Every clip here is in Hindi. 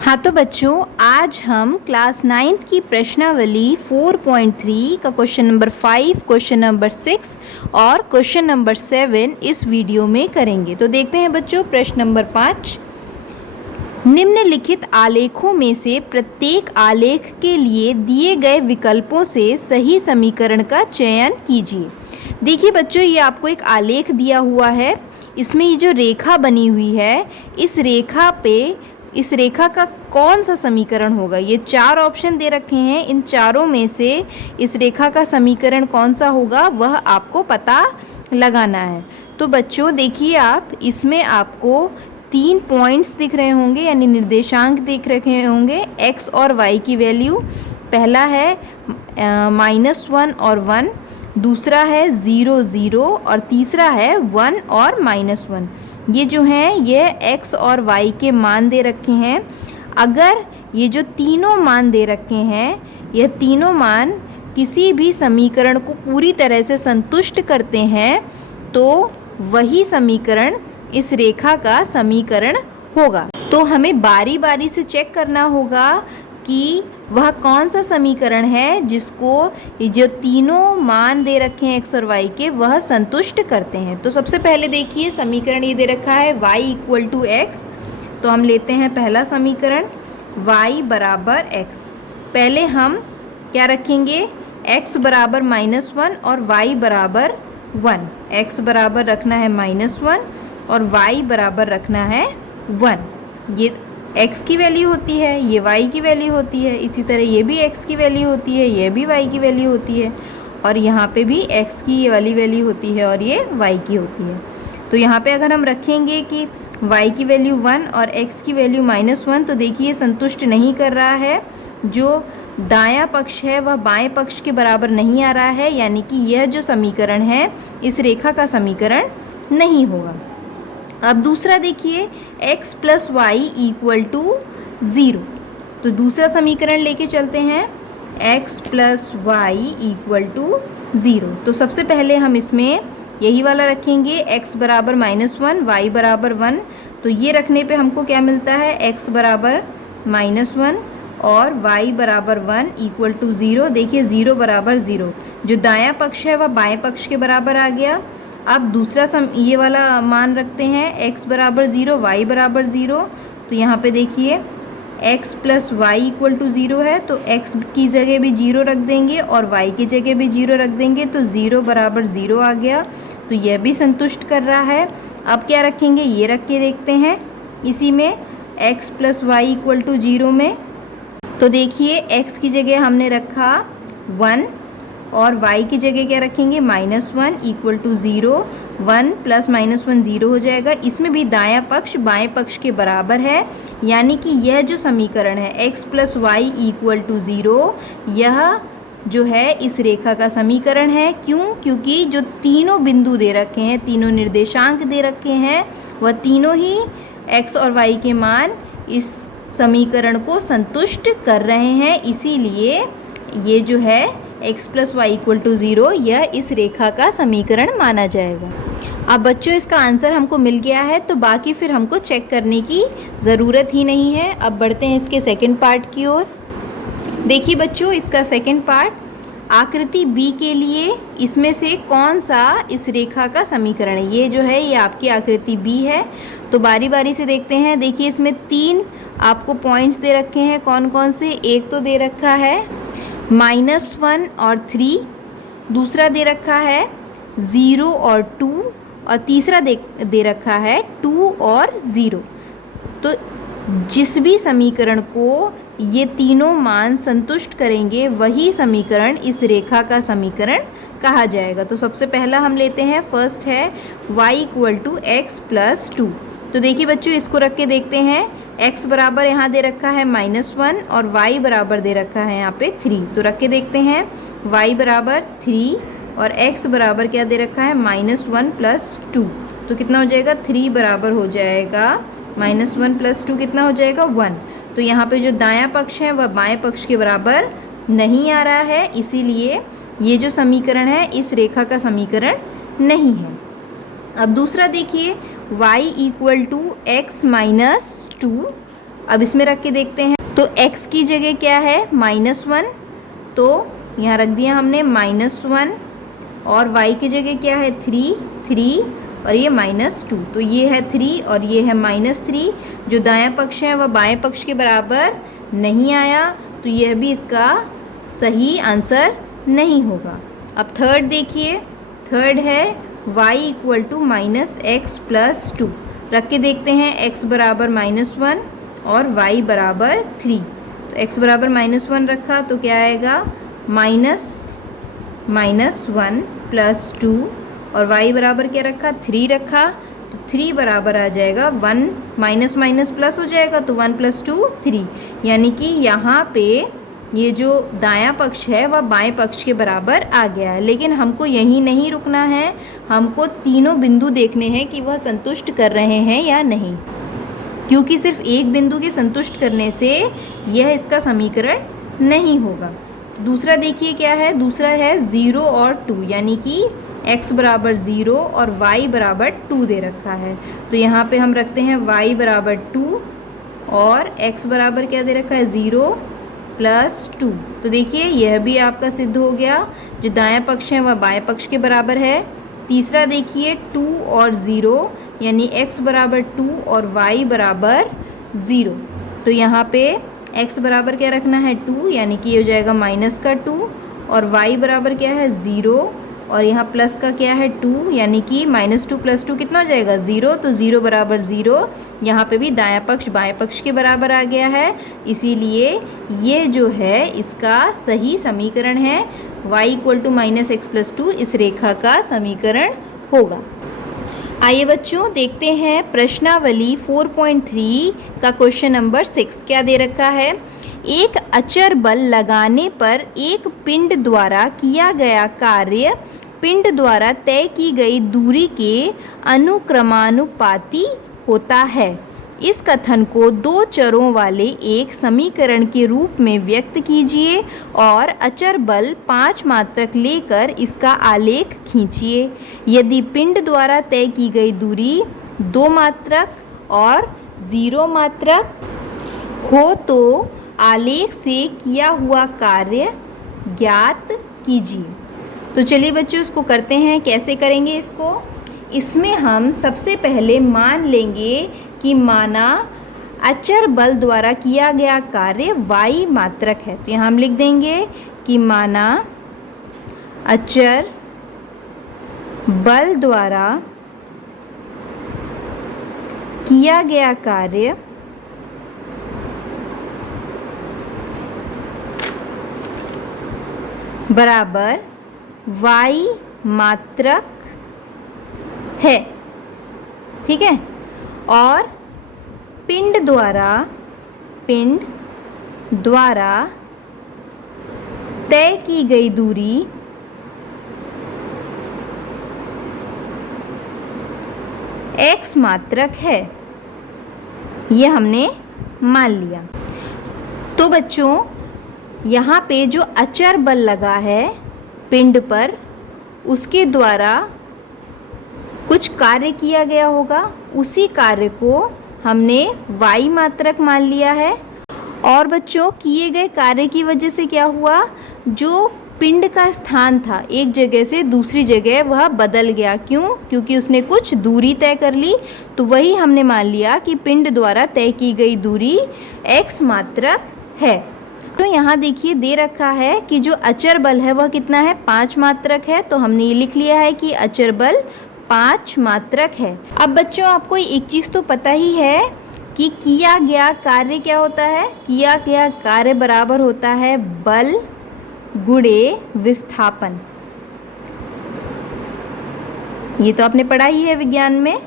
हाँ तो बच्चों, आज हम क्लास 9th की प्रश्नावली 4.3 का क्वेश्चन नंबर 5, क्वेश्चन नंबर 6 और क्वेश्चन नंबर 7 इस वीडियो में करेंगे। तो देखते हैं बच्चों, प्रश्न नंबर 5। निम्नलिखित आलेखों में से प्रत्येक आलेख के लिए दिए गए विकल्पों से सही समीकरण का चयन कीजिए। देखिए बच्चों, ये आपको एक आलेख दिया हुआ है। इसमें ये जो रेखा बनी हुई है, इस रेखा का कौन सा समीकरण होगा। ये 4 ऑप्शन दे रखे हैं, इन चारों में से इस रेखा का समीकरण कौन सा होगा वह आपको पता लगाना है। तो बच्चों देखिए, आप इसमें आपको 3 पॉइंट्स दिख रहे होंगे, यानी निर्देशांक दिख रखे होंगे, x और y की वैल्यू। पहला है -1 और 1, दूसरा है 0 0 और तीसरा है 1 और -1। ये जो हैं ये x और y के मान दे रखे हैं। अगर ये जो तीनों मान दे रखे हैं, यह तीनों मान किसी भी समीकरण को पूरी तरह से संतुष्ट करते हैं तो वही समीकरण इस रेखा का समीकरण होगा। तो हमें बारी बारी से चेक करना होगा कि वह कौन सा समीकरण है जिसको जो तीनों मान दे रखे हैं x और y के, वह संतुष्ट करते हैं। तो सबसे पहले देखिए, समीकरण ये दे रखा है y = x। तो हम लेते हैं पहला समीकरण y बराबर x। पहले हम क्या रखेंगे, x बराबर -1 और y बराबर 1। x बराबर रखना है -1 और y बराबर रखना है 1। ये x की वैल्यू होती है, ये y की वैल्यू होती है। इसी तरह ये भी x की वैल्यू होती है, ये भी y की वैल्यू होती है, और यहाँ पे भी x की ये वाली वैल्यू होती है और ये y की होती है। तो यहाँ पे अगर हम रखेंगे कि y की वैल्यू 1 और x की वैल्यू -1, तो देखिए संतुष्ट नहीं कर रहा है। जो दायां पक्ष है वह बाएं पक्ष के बराबर नहीं आ रहा है, यानी कि यह जो समीकरण है इस रेखा का समीकरण नहीं होगा। अब दूसरा देखिए, x + y = 0। तो दूसरा समीकरण लेके चलते हैं, x + y = 0। तो सबसे पहले हम इसमें यही वाला रखेंगे, x बराबर -1 y बराबर 1। तो ये रखने पे हमको क्या मिलता है, x बराबर -1 और y बराबर 1 = 0। देखिए 0 बराबर 0, जो दायां पक्ष है वह बाएं पक्ष के बराबर आ गया। अब दूसरा ये वाला मान रखते हैं, x बराबर 0 y बराबर 0। तो यहाँ पे देखिए x + y = 0 है, तो x की जगह भी 0 रख देंगे और y की जगह भी 0 रख देंगे, तो 0 बराबर 0 आ गया। तो यह भी संतुष्ट कर रहा है। अब क्या रखेंगे, ये रख के देखते हैं इसी में, x + y = 0 में। तो देखिए x की जगह हमने रखा 1 और y की जगह क्या रखेंगे, -1 = 0। 1 + -1 0 हो जाएगा। इसमें भी दायां पक्ष बाएं पक्ष के बराबर है, यानी कि यह जो समीकरण है x + y = 0, यह जो है इस रेखा का समीकरण है। क्यों? क्योंकि जो तीनों बिंदु दे रखे हैं, तीनों निर्देशांक दे रखे हैं, वह तीनों ही x और y के मान इस समीकरण को संतुष्ट कर रहे हैं। इसीलिए ये जो है x + y = 0, यह इस रेखा का समीकरण माना जाएगा। अब बच्चों इसका आंसर हमको मिल गया है, तो बाकी फिर हमको चेक करने की ज़रूरत ही नहीं है। अब बढ़ते हैं इसके सेकंड पार्ट की ओर। देखिए बच्चों, इसका सेकंड पार्ट, आकृति B के लिए इसमें से कौन सा इस रेखा का समीकरण है। ये जो है ये आपकी आकृति B है। तो बारी बारी से देखते हैं। देखिए इसमें 3 आपको पॉइंट्स दे रखे हैं। कौन कौन से? एक तो दे रखा है -1 और 3, दूसरा दे रखा है 0 और 2, और तीसरा दे रखा है 2 और 0। तो जिस भी समीकरण को ये तीनों मान संतुष्ट करेंगे वही समीकरण इस रेखा का समीकरण कहा जाएगा। तो सबसे पहला हम लेते हैं, फर्स्ट है y = x + 2। तो देखिए बच्चों, इसको रख के देखते हैं। x बराबर यहाँ दे रखा है -1 और y बराबर दे रखा है यहाँ पे 3। तो रख के देखते हैं, y बराबर 3 और x बराबर क्या दे रखा है, -1 + 2। तो कितना हो जाएगा, 3 बराबर हो जाएगा -1 + 2 कितना हो जाएगा, 1। तो यहाँ पे जो दायां पक्ष है वह बाएं पक्ष के बराबर नहीं आ रहा है, इसीलिए ये जो समीकरण है इस रेखा का समीकरण नहीं है। अब दूसरा देखिए, y = x - 2 अब इसमें रख के देखते हैं। तो x की जगह क्या है -1, तो यहाँ रख दिया हमने -1, और y की जगह क्या है 3 और ये -2, तो ये है 3 और ये है -3। जो दायां पक्ष है वह बाएं पक्ष के बराबर नहीं आया, तो यह भी इसका सही आंसर नहीं होगा। अब थर्ड देखिए, थर्ड है y = -x+2। रख के देखते हैं, x बराबर -1 और y बराबर 3। तो x बराबर -1 रखा तो क्या आएगा -1+2, और y बराबर क्या रखा 3 रखा, तो 3 बराबर आ जाएगा 1, माइनस माइनस प्लस हो जाएगा, तो 1 + 2 3। यानी कि यहाँ पे ये जो दायां पक्ष है वह बाएं पक्ष के बराबर आ गया है। लेकिन हमको यहीं नहीं रुकना है, हमको तीनों बिंदु देखने हैं कि वह संतुष्ट कर रहे हैं या नहीं, क्योंकि सिर्फ एक बिंदु के संतुष्ट करने से यह इसका समीकरण नहीं होगा। दूसरा देखिए क्या है, दूसरा है 0 और 2, यानी कि x बराबर 0 और y बराबर 2 दे रखा है। तो यहाँ पे हम रखते हैं y बराबर 2 और x बराबर क्या दे रखा है 0 + 2। तो देखिए यह भी आपका सिद्ध हो गया, जो दायां पक्ष है वह बाएं पक्ष के बराबर है। तीसरा देखिए 2 और 0, यानी x बराबर 2 और y बराबर 0। तो यहाँ पे x बराबर क्या रखना है 2, यानी कि ये हो जाएगा -2, और y बराबर क्या है 0, और यहाँ प्लस का क्या है 2, यानी कि -2 + 2 कितना हो जाएगा 0। तो 0 बराबर 0, यहाँ पे भी दायां पक्ष बाएं पक्ष के बराबर आ गया है, इसीलिए ये जो है इसका सही समीकरण है। y = -x+2 इस रेखा का समीकरण होगा। आइए बच्चों देखते हैं प्रश्नावली 4.3 का क्वेश्चन नंबर 6 क्या दे रखा है। एक अचर बल लगाने पर एक पिंड द्वारा किया गया कार्य पिंड द्वारा तय की गई दूरी के अनुक्रमानुपाती होता है। इस कथन को दो चरों वाले एक समीकरण के रूप में व्यक्त कीजिए और अचर बल 5 मात्रक लेकर इसका आलेख खींचिए। यदि पिंड द्वारा तय की गई दूरी 2 मात्रक और 0 मात्रक हो तो आलेख से किया हुआ कार्य ज्ञात कीजिए। तो चलिए बच्चों इसको करते हैं। कैसे करेंगे इसको? इसमें हम सबसे पहले मान लेंगे कि माना अचर बल द्वारा किया गया कार्य y मात्रक है, तो यहाँ हम लिख देंगे कि माना अचर बल द्वारा किया गया कार्य बराबर y मात्रक है, ठीक है। और पिंड द्वारा तय की गई दूरी x मात्रक है, ये हमने मान लिया। तो बच्चों यहाँ पे जो अचर बल लगा है पिंड पर, उसके द्वारा कुछ कार्य किया गया होगा, उसी कार्य को हमने y मात्रक मान लिया है। और बच्चों किए गए कार्य की वजह से क्या हुआ, जो पिंड का स्थान था एक जगह से दूसरी जगह वह बदल गया। क्यों? क्योंकि उसने कुछ दूरी तय कर ली, तो वही हमने मान लिया कि पिंड द्वारा तय की गई दूरी x मात्रक है। तो यहाँ देखिए दे रखा है कि जो अचर बल है वह कितना है 5 मात्रक है, तो हमने ये लिख लिया है कि अचर बल 5 मात्रक है। अब बच्चों आपको एक चीज़ तो पता ही है कि किया गया कार्य क्या होता है। किया गया कार्य बराबर होता है बल गुणे विस्थापन। ये तो आपने पढ़ा ही है विज्ञान में।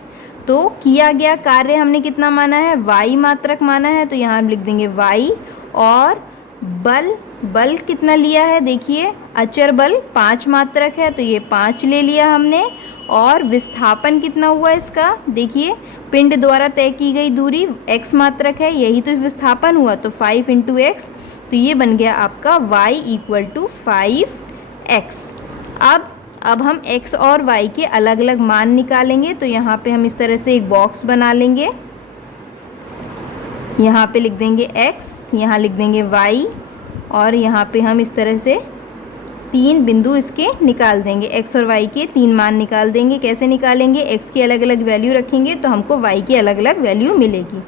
तो किया गया कार्य हमने कितना माना है y मात्रक माना है, तो यहाँ हम लिख देंगे y। और बल कितना लिया है, देखिए अचर बल 5 मात्रक है, तो ये 5 ले लिया हमने। और विस्थापन कितना हुआ इसका, देखिए पिंड द्वारा तय की गई दूरी x मात्रक है, यही तो विस्थापन हुआ, तो 5 × x, तो ये बन गया आपका y = 5x। अब हम x और y के अलग अलग मान निकालेंगे। तो यहाँ पे हम इस तरह से एक बॉक्स बना लेंगे। यहाँ पे लिख देंगे x, यहाँ लिख देंगे y, और यहाँ पे हम इस तरह से 3 बिंदु इसके निकाल देंगे। x और y के 3 मान निकाल देंगे। कैसे निकालेंगे? x की अलग अलग वैल्यू रखेंगे तो हमको y की अलग अलग वैल्यू मिलेगी।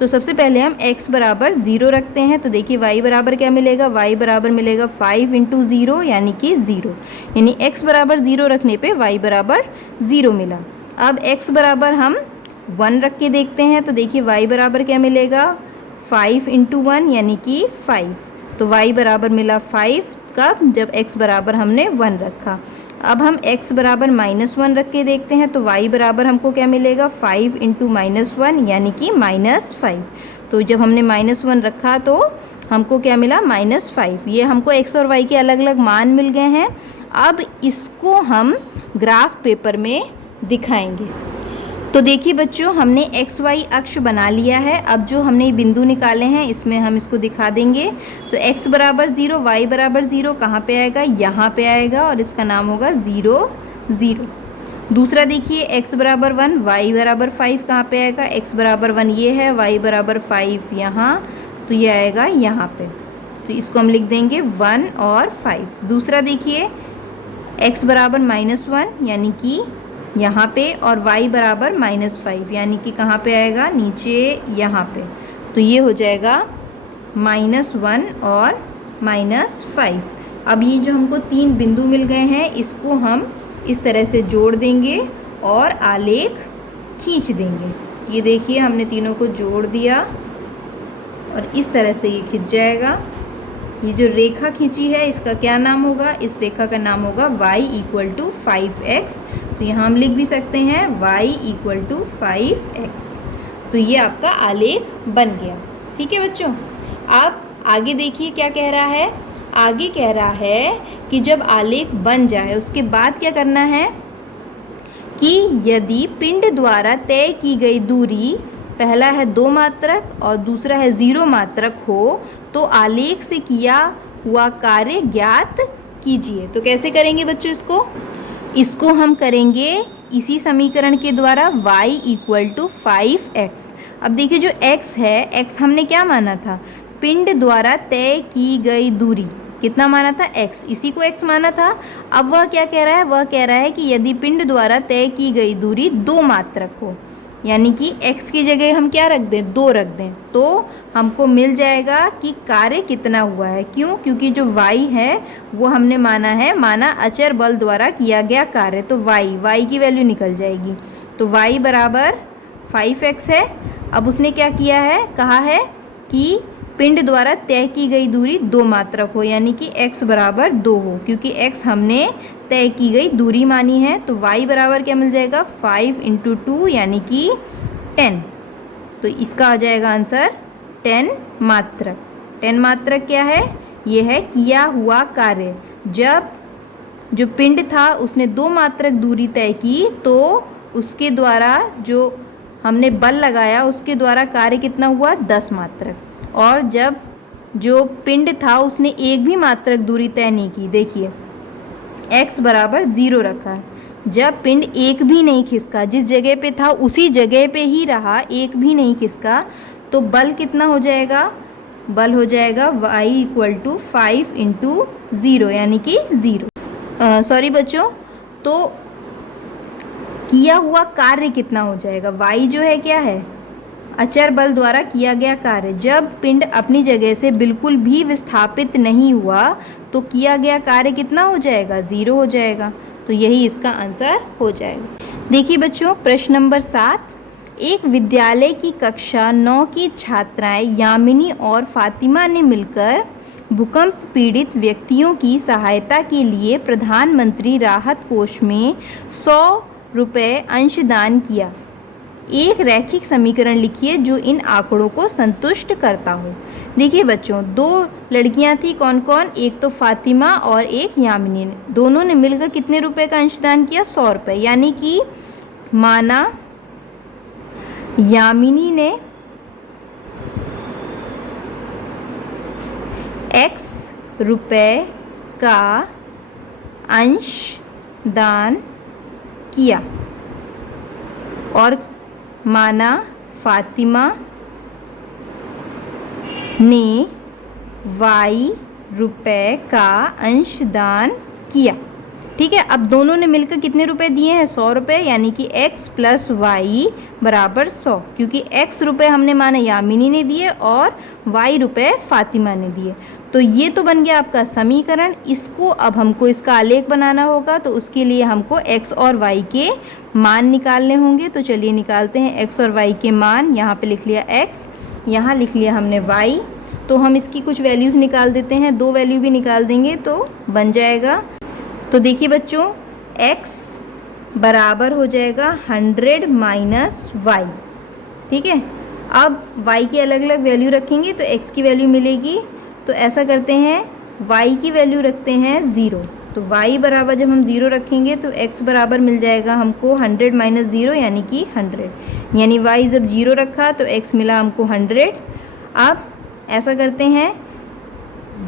तो सबसे पहले हम x बराबर 0 रखते हैं, तो देखिए y बराबर क्या मिलेगा? y बराबर मिलेगा 5 × 0 यानी कि 0, यानी x बराबर 0 रखने पे y बराबर 0 मिला। अब x बराबर हम 1 रख के देखते हैं, तो देखिए y बराबर क्या मिलेगा? 5 × 1 यानी कि 5, तो y बराबर मिला 5 कब? जब x बराबर हमने 1 रखा। अब हम x बराबर -1 रख के देखते हैं, तो y बराबर हमको क्या मिलेगा? 5 × -1 यानी कि -5। तो जब हमने -1 रखा तो हमको क्या मिला? -5। ये हमको x और y के अलग अलग मान मिल गए हैं। अब इसको हम ग्राफ पेपर में दिखाएंगे। तो देखिए बच्चों, हमने एक्स वाई अक्ष बना लिया है। अब जो हमने बिंदु निकाले हैं इसमें हम इसको दिखा देंगे। तो x बराबर 0, y बराबर 0 कहाँ पे आएगा? यहाँ पे आएगा, और इसका नाम होगा 0 0। दूसरा देखिए x बराबर 1, y बराबर 5 कहाँ पे आएगा? x बराबर 1 ये है, y बराबर 5 यहाँ, तो ये आएगा यहाँ पे। तो इसको हम लिख देंगे 1 और 5। दूसरा देखिए x बराबर -1 यानी कि यहाँ पे, और y बराबर -5 यानी कि कहाँ पे आएगा? नीचे यहाँ पे। तो ये हो जाएगा -1 और -5। अब ये जो हमको 3 बिंदु मिल गए हैं इसको हम इस तरह से जोड़ देंगे और आलेख खींच देंगे। ये देखिए हमने तीनों को जोड़ दिया और इस तरह से ये खिंच जाएगा। ये जो रेखा खींची है इसका क्या नाम होगा? इस रेखा का नाम होगा y = 5x। तो यहाँ हम लिख भी सकते हैं y = 5x। तो ये आपका आलेख बन गया। ठीक है बच्चों, आप आगे देखिए क्या कह रहा है। आगे कह रहा है कि जब आलेख बन जाए उसके बाद क्या करना है कि यदि पिंड द्वारा तय की गई दूरी, पहला है 2 मात्रक और दूसरा है 0 मात्रक हो, तो आलेख से किया हुआ कार्य ज्ञात कीजिए। तो कैसे करेंगे बच्चों इसको हम करेंगे इसी समीकरण के द्वारा y = 5x। अब देखिए जो x है, x हमने क्या माना था? पिंड द्वारा तय की गई दूरी। कितना माना था? x, इसी को x माना था। अब वह क्या कह रहा है? वह कह रहा है कि यदि पिंड द्वारा तय की गई दूरी 2 मात्रक हो, यानी कि x की जगह हम क्या रख दें? 2 रख दें, तो हमको मिल जाएगा कि कार्य कितना हुआ है। क्यों? क्योंकि जो y है वो हमने माना अचर बल द्वारा किया गया कार्य, तो y की वैल्यू निकल जाएगी। तो y बराबर 5x है। अब उसने क्या किया है? कहा है कि पिंड द्वारा तय की गई दूरी 2 मात्रक हो, यानी कि x बराबर 2 हो, क्योंकि x हमने तय की गई दूरी मानी है। तो y बराबर क्या मिल जाएगा? 5 × 2 यानी कि 10। तो इसका आ जाएगा आंसर 10 मात्रक। 10 मात्रक क्या है? ये है किया हुआ कार्य। जब जो पिंड था उसने 2 मात्रक दूरी तय की तो उसके द्वारा जो हमने बल लगाया उसके द्वारा कार्य कितना हुआ? 10 मात्रक। और जब जो पिंड था उसने 1 भी मात्रक दूरी तय नहीं की, देखिए x बराबर 0 रखा है। जब पिंड 1 भी नहीं खिसका, जिस जगह पे था उसी जगह पे ही रहा, 1 भी नहीं खिसका, तो बल कितना हो जाएगा? बल हो जाएगा y = 5 × 0 यानी कि 0। सॉरी बच्चों, तो किया हुआ कार्य कितना हो जाएगा? y जो है क्या है? अचर बल द्वारा किया गया कार्य। जब पिंड अपनी जगह से बिल्कुल भी विस्थापित नहीं हुआ तो किया गया कार्य कितना हो जाएगा? 0 हो जाएगा। तो यही इसका आंसर हो जाएगा। देखिए बच्चों, प्रश्न नंबर 7। एक विद्यालय की कक्षा 9 की छात्राएं यामिनी और फातिमा ने मिलकर भूकंप पीड़ित व्यक्तियों की सहायता के लिए प्रधानमंत्री राहत कोष में 100 रुपये अंशदान किया। एक रैखिक समीकरण लिखिए जो इन आंकड़ों को संतुष्ट करता हो। देखिए बच्चों, 2 लड़कियां थी, कौन कौन? एक तो फातिमा और एक यामिनी ने, दोनों ने मिलकर कितने रुपए का अंशदान किया? 100 रुपये। यानी कि माना यामिनी ने x रुपए का अंशदान किया और माना फातिमा ने y रुपए का अंशदान किया। ठीक है, अब दोनों ने मिलकर कितने रुपए दिए हैं? 100 रुपये, यानी कि x प्लस वाई बराबर 100, क्योंकि x रुपए हमने माने यामिनी ने दिए और y रुपए फातिमा ने दिए। तो ये तो बन गया आपका समीकरण। इसको अब हमको इसका आलेख बनाना होगा, तो उसके लिए हमको x और y के मान निकालने होंगे। तो चलिए निकालते हैं x और y के मान। यहाँ पे लिख लिया x, यहाँ लिख लिया हमने y। तो हम इसकी कुछ वैल्यूज़ निकाल देते हैं, 2 वैल्यू भी निकाल देंगे तो बन जाएगा। तो देखिए बच्चों, x बराबर हो जाएगा 100 माइनस वाई। ठीक है, अब y की अलग अलग वैल्यू रखेंगे तो x की वैल्यू मिलेगी। तो ऐसा करते हैं, y की वैल्यू रखते हैं 0। तो y बराबर जब हम 0 रखेंगे तो x बराबर मिल जाएगा हमको 100 माइनस 0 यानी कि 100। यानी y जब 0 रखा तो x मिला हमको 100। अब ऐसा करते हैं,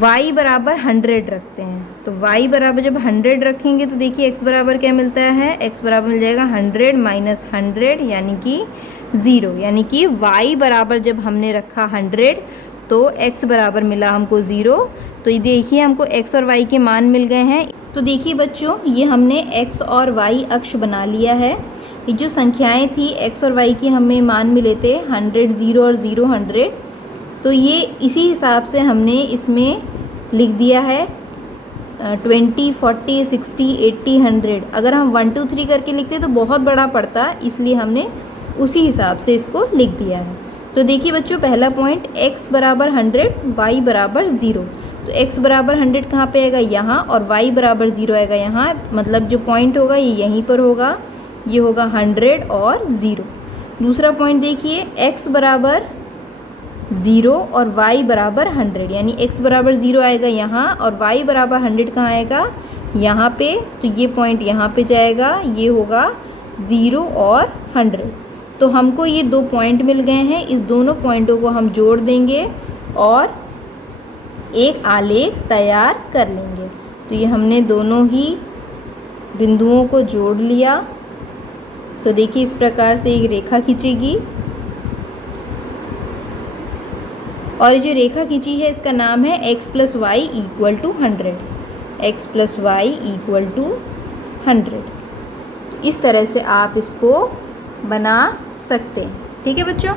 y बराबर 100 रखते हैं। तो y बराबर जब 100 रखेंगे तो देखिए x बराबर क्या मिलता है? x बराबर मिल जाएगा 100 माइनस 100 यानी कि 0। यानी कि y बराबर जब हमने रखा 100 तो x बराबर मिला हमको 0। तो ये देखिए हमको x और y के मान मिल गए हैं। तो देखिए बच्चों, ये हमने x और y अक्ष बना लिया है। ये जो संख्याएं थी x और y की हमें मान मिले थे 100, 0 और 0, 100। तो ये इसी हिसाब से हमने इसमें लिख दिया है 20, 40, 60, 80, 100। अगर हम 1, 2, 3 करके लिखते तो बहुत बड़ा पड़ता, इसलिए हमने उसी हिसाब से इसको लिख दिया है। तो देखिए बच्चों, पहला पॉइंट x बराबर 100, y बराबर 0। तो x बराबर 100 कहाँ पे आएगा? यहाँ, और y बराबर 0 आएगा यहाँ। मतलब जो पॉइंट होगा ये यहीं पर होगा, ये होगा 100 और 0। दूसरा पॉइंट देखिए, x बराबर 0 और y बराबर 100, यानी x बराबर 0 आएगा यहाँ और y बराबर 100 कहाँ आएगा? यहाँ पे। तो ये पॉइंट यहाँ पे जाएगा, ये होगा 0 और 100। तो हमको ये 2 पॉइंट मिल गए हैं। इस दोनों पॉइंटों को हम जोड़ देंगे और एक आलेख तैयार कर लेंगे। तो ये हमने दोनों ही बिंदुओं को जोड़ लिया। तो देखिए इस प्रकार से एक रेखा खींचेगी और जो रेखा खींची है इसका नाम है x plus y equal to 100। x plus y equal to 100। इस तरह से आप इसको बना सकते हैं। ठीक है बच्चों।